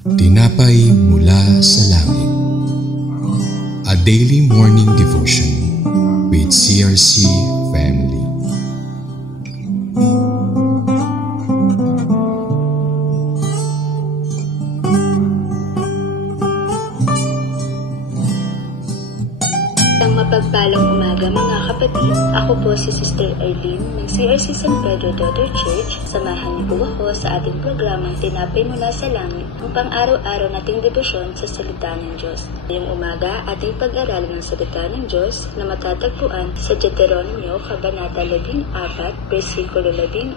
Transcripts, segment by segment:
Tinapay mula sa langit. A daily morning devotion with CRC family. Mapagpalang umaga mga kapatid. Ako po si Sister Arlene ng CRC San Pedro Daughter Church. Samahan niyo po ako sa ating programang Tinapay Mula sa Langit, ang pang-araw-araw nating debosyon sa salita ng Diyos. Ngayong umaga, ating pag-aralan ng salita ng Diyos na matatagpuan sa Deuteronomio, Kabanata 14, versikulo 16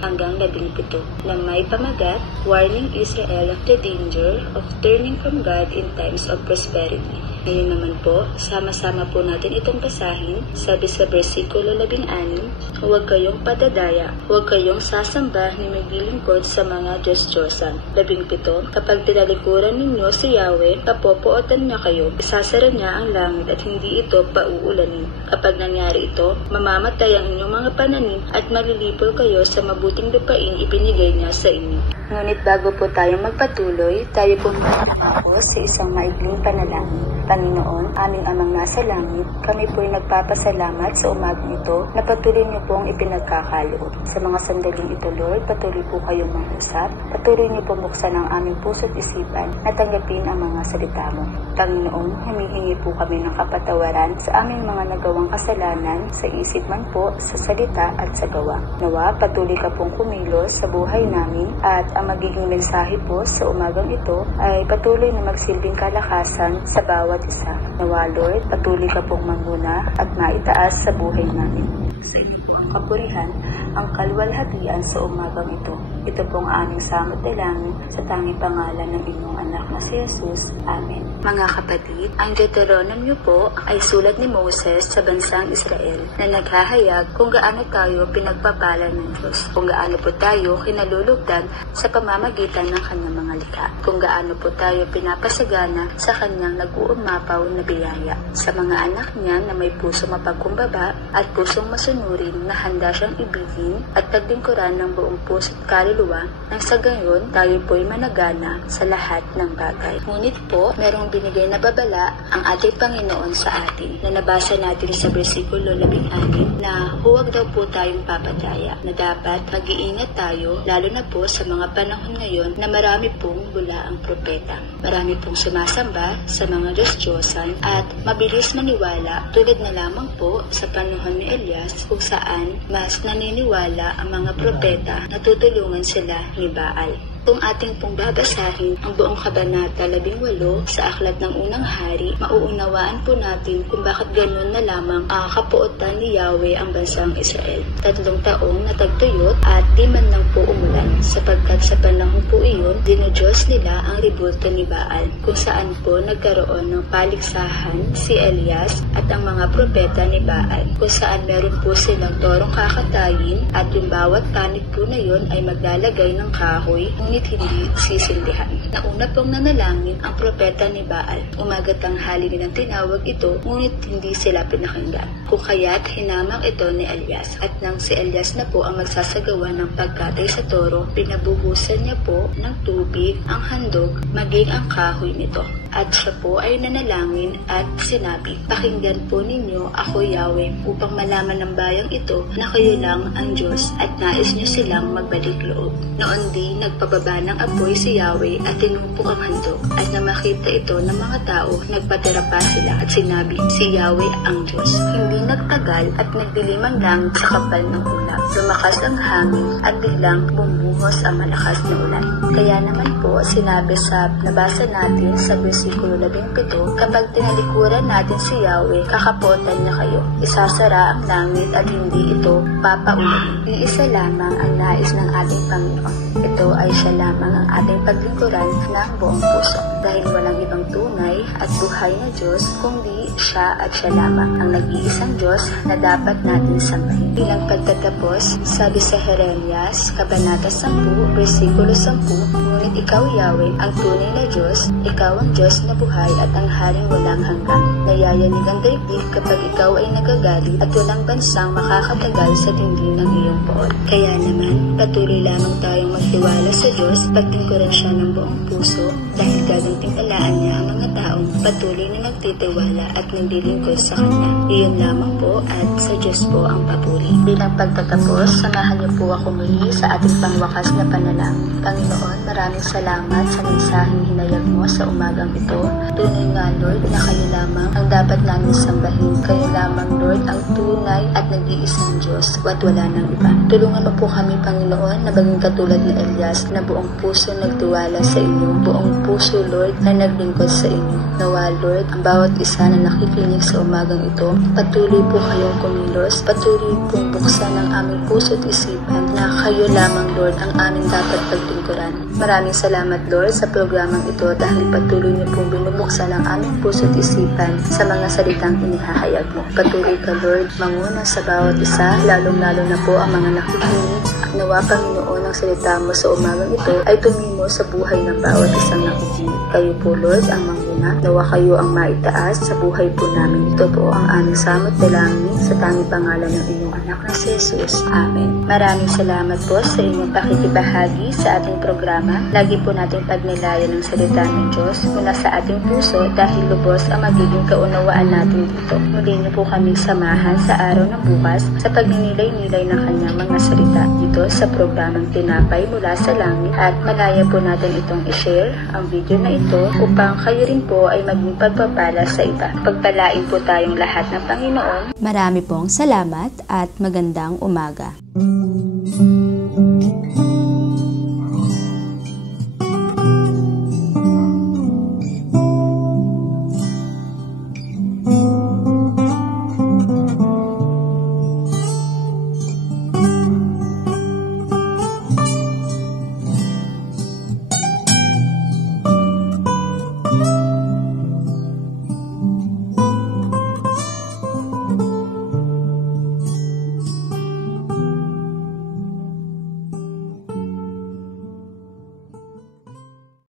hanggang 17, na may pamagat, Warning Israel of the Danger of Turning from God in Times of Prosperity. Ngayon naman po, sama-sama po natin itong basahin. Sabi sa versikulo 16, huwag kayong padadaya, huwag kayong sasamba ni maglilingkod sa mga Diyos-Diyosan. 17, kapag tinalikuran ninyo si Yahweh, papopootan niya kayo, isasara niya ang langit at hindi ito pauulanin. Kapag nangyari ito, mamamatay ang inyong mga pananim at malilipol kayo sa mabuting lupaing ibinigay niya sa inyo. Ngunit bago po tayo magpatuloy, tayo po ako sa isang maibling panalangin. Panginoon, aming amang nasa langit, kami po'y nagpapasalamat sa umagang ito na patuloy niyo pong ipinagkakaloob. Sa mga sandaling ito, Lord, patuloy po kayong mangusap, patuloy niyo pong buksan ang aming puso't isipan na tanggapin ang mga salita mo. Panginoon, humihingi po kami ng kapatawaran sa aming mga nagawang kasalanan, sa isip man po, sa salita at sa gawa. Nawa, patuloy ka pong kumilos sa buhay namin at ang magiging mensahe po sa umagang ito ay patuloy na magsilbing kalakasan sa bawat isa. Nawa, Lord, patuloy ka pong manguna at maitaas sa buhay namin. Sa iyo ang kapurihan, ang kalwalhatian sa umagang ito. Ito pong aming samot dalangin sa tanging pangalan ng inyong anak na si Jesus. Amen. Mga kapatid, ang Deuteronomio po ay sulat ni Moses sa bansang Israel na naghahayag kung gaano tayo pinagpapala ng Diyos, kung gaano po tayo kinalulugdan sa pamamagitan ng kanyang mga likha, kung gaano po tayo pinapasagana sa kanyang nag-uumapaw na biyaya sa mga anak niya na may puso mapagkumbaba at pusong masunurin na handa siyang ibigin at paglingkuran ng buong puso at kaluluwa nang sa gayon tayo po'y managana sa lahat ng bagay. Ngunit po, merong binigay na babala ang ating Panginoon sa atin na nabasa natin sa versikulo 16 na huwag daw po tayong papadaya, na dapat mag-iingat tayo lalo na po sa mga panahon ngayon na marami pong bula ang propeta. Marami pong sumasamba sa mga Diyos-Diyosan at mabilis maniwala tulad na lamang po sa panahon ni Elias kung saan mas naniniwala ang mga propeta na tutulungan sila ni Baal. Kung ating pong babasahin ang buong Kabanata 18 sa Aklat ng Unang Hari, mauunawaan po natin kung bakit ganun na lamang kapuotan ni Yahweh ang bansang Israel. 3 taong natagtuyot at di man lang po umulan, sapagkat sa panahon po iyon, dinodiyos nila ang ribulto ni Baal, kung saan po nagkaroon ng paligsahan si Elias at ang mga propeta ni Baal, kung saan meron po silang torong kakatayin at yung bawat panig po na yun ay maglalagay ng kahoy, ngunit hindi sisindihan. Nauna pong nanalangin ang propeta ni Baal. Umaga tanghali nilang tinawag ito, ngunit hindi sila pinakinggan. Kung kaya't hinamang ito ni Elias. At nang si Elias na po ang magsasagawa ng pagkatay sa toro, pinabuhusan niya po ng tubig ang handog, maging ang kahoy nito. At siya po ay nanalangin at sinabi, pakinggan po ninyo ako Yahweh upang malaman ng bayang ito na kayo lang ang Diyos at nais niyo silang magbalik loob. Noon di nagpababa ng apoy si Yahweh at tinupok ang handog at na makita ito ng mga tao, nagpatira pa sila at sinabi, si Yahweh ang Diyos. Hindi nagtagal at nagdilim ang langit sa kapal ng ulap. Lumakas ang hangin at biglang bumuhos ang malakas na ulan. Kaya naman po sinabi sa nabasa natin sa versikulo 17, kapag tinalikuran natin si Yahweh, kakapotan niya kayo. Isasara ang langit at hindi ito papaulan. Iisa lamang ang nais ng ating Panginoon. Ito ay siya lamang ang ating paglingkuran ng buong puso. Dahil walang ibang tunay at buhay na Diyos, kundi siya at siya lamang ang nag-iisang Diyos na dapat natin sambahin. Bilang pagtatapos, sabi sa Jeremias, Kabanata 10, versikulo 10, ngunit ikaw, Yahweh, ang tunay na Diyos, ikaw ang Diyos na buhay at ang haring walang hanggan. Nayayanig ang daigdig kapag ikaw ay nagagalit at walang bansang makakatagal sa dingding ng iyong poon. Kaya naman, patuloy lamang tayong magtiwala sa Diyos, pagtingkuran siya ng buong puso dahil gagantimpalaan niya ang mga taong patuloy na nagtitiwala at naglilingkod sa Kanya. Iyon lamang po at sa Diyos po ang papuri. Bilang pagtatapos, samahan niyo po ako muli sa ating pangwakas na panalangin. Panginoon, maraming salamat sa mensaheng hinayag mo sa umagang ito. Tunay nga, Lord, na kayo lamang ang dapat namin sambahin. Kayo lamang, Lord, ang tunay at nag-iisang Diyos at wala nang iba. Tulungan mo po kami, Panginoon, na maging katulad ni Elias na buong puso nagtiwala sa inyo. Buong puso, Lord, na naglingkod sa inyo. Nawa, Lord, ang bawat isa na nakikinig sa umagang ito, patuloy po kayong kumilos, patuloy pong buksan ang aming puso at isipan na kayo lamang, Lord, ang aming dapat pagtungkuran. Maraming salamat, Lord, sa programang ito dahil patuloy niyo pong binubuksan ang aming puso at isipan sa mga salitang inihahayag mo. Patuloy ka, Lord, manguna sa bawat isa, lalong-lalo na po ang mga nakikinig. Nawa, Panginoon, ang salita mo sa umagang ito ay tumimo sa buhay ng bawat isang nakikinig. Kayo po, Lord, ang manguna. Nawa kayo ang maitaas sa buhay po namin. Ito po ang aming samot dalangin sa tanging pangalan ng inyong anak na si Jesus. Amen. Maraming salamat po sa inyong pakikibahagi sa ating programa. Lagi po natin pagnilayan ng salita ng Diyos mula sa ating puso dahil lubos ang magiging kaunawaan natin dito. Muli niyo po kaming samahan sa araw ng bukas sa pagninilay-nilay ng kanyang mga salita dito sa programang Tinapay Mula sa Langit at malaya po natin itong i-share ang video na ito upang kayo rin po ay maging pagpapala sa iba. Pagpalain po tayong lahat ng Panginoon. Marami pong salamat at magandang umaga.